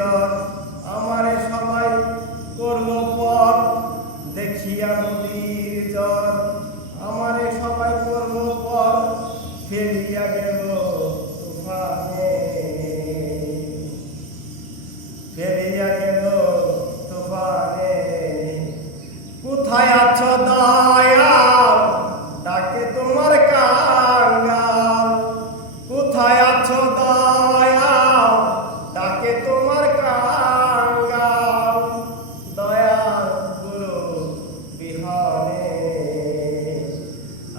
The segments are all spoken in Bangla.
জ্বর আমারে সবাই করলো পর দেখিয়া নদীর জ্বর আমারে সবাই করলো পর ফেলিয়া গেল তুফানে ফেলিয়া গেল তুফানে কোথায় আছো দয়াল ডাকে তোমার কাঙ্গাল কোথায় আছো দয়াল ডাকে তোমার কাঙ্গাল দয়াল গুরু বিহারে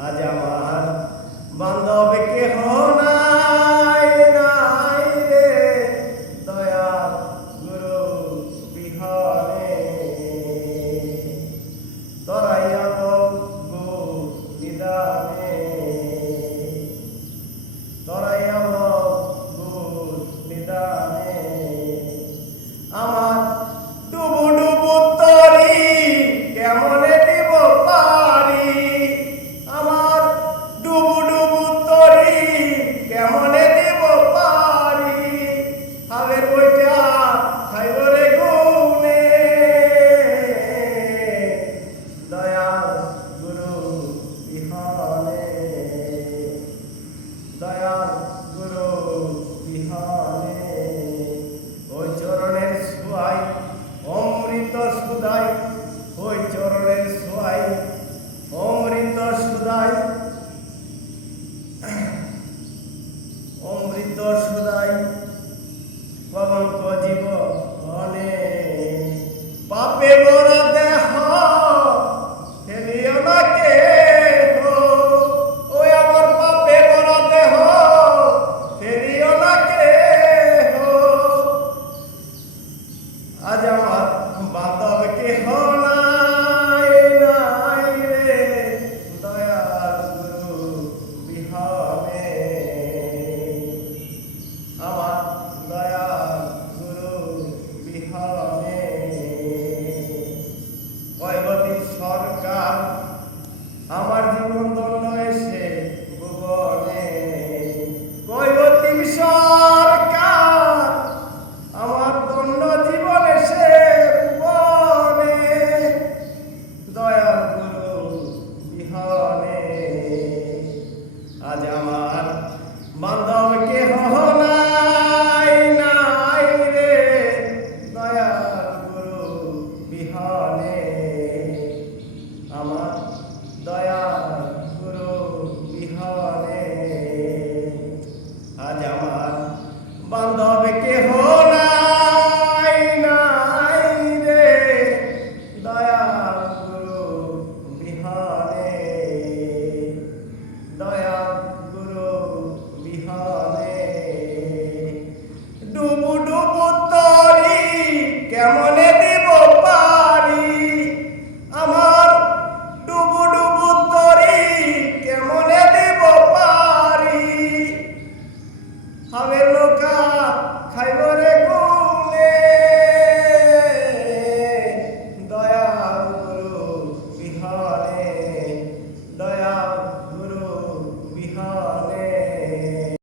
আজ আমার বান্ধব কেহ নাই নাই রে দয়াল গুরু বিহারে তরাইয়া গো নিদানে তরাইয়া গো নিদানে আমার ডুবু ডুবু তরি কেমনে দিব পারি আমার ডুবু ডুবু তরি কেমনে দিব পারি হাবের বইটা খাইব রে গুনে দয়াল গুরু বিহারে দয়াল গুরু বিহারে ওই চরণের ছোঁয়াই অমৃত সুদাই ওই চরণের ছোঁয়াই অমৃত সুদাই অমৃত সুদাই কলঙ্ক জীবনে পাপে বড় দেহ ফেলিও না কেহ ওই আমার পাপে বড় দেহ ফেলিও না কেহ আজ আমার বান্ধব কেহ নাই নাই রে দয়াল গুরু বিহারে আমার দয়াল গুরু বিহারে কৈবতী সরকার আমার জীবন দণ্ড এসে ভুবনে কৈবতী সরকার আমার দণ্ড জীবন এসে ভুবনে দয়াল গুরু বিহারে আজ আমার বান্ধব কেহ নাই নাই রে দয়াল গুরু বিহারে আমার দয়াল গুরু বিহারে আজ আমার বান্ধব কেহ নাই নাই রে দয়াল গুরু বিহারে দয়াল গুরু বিহারে ডুবু ডুবু তরি কেমন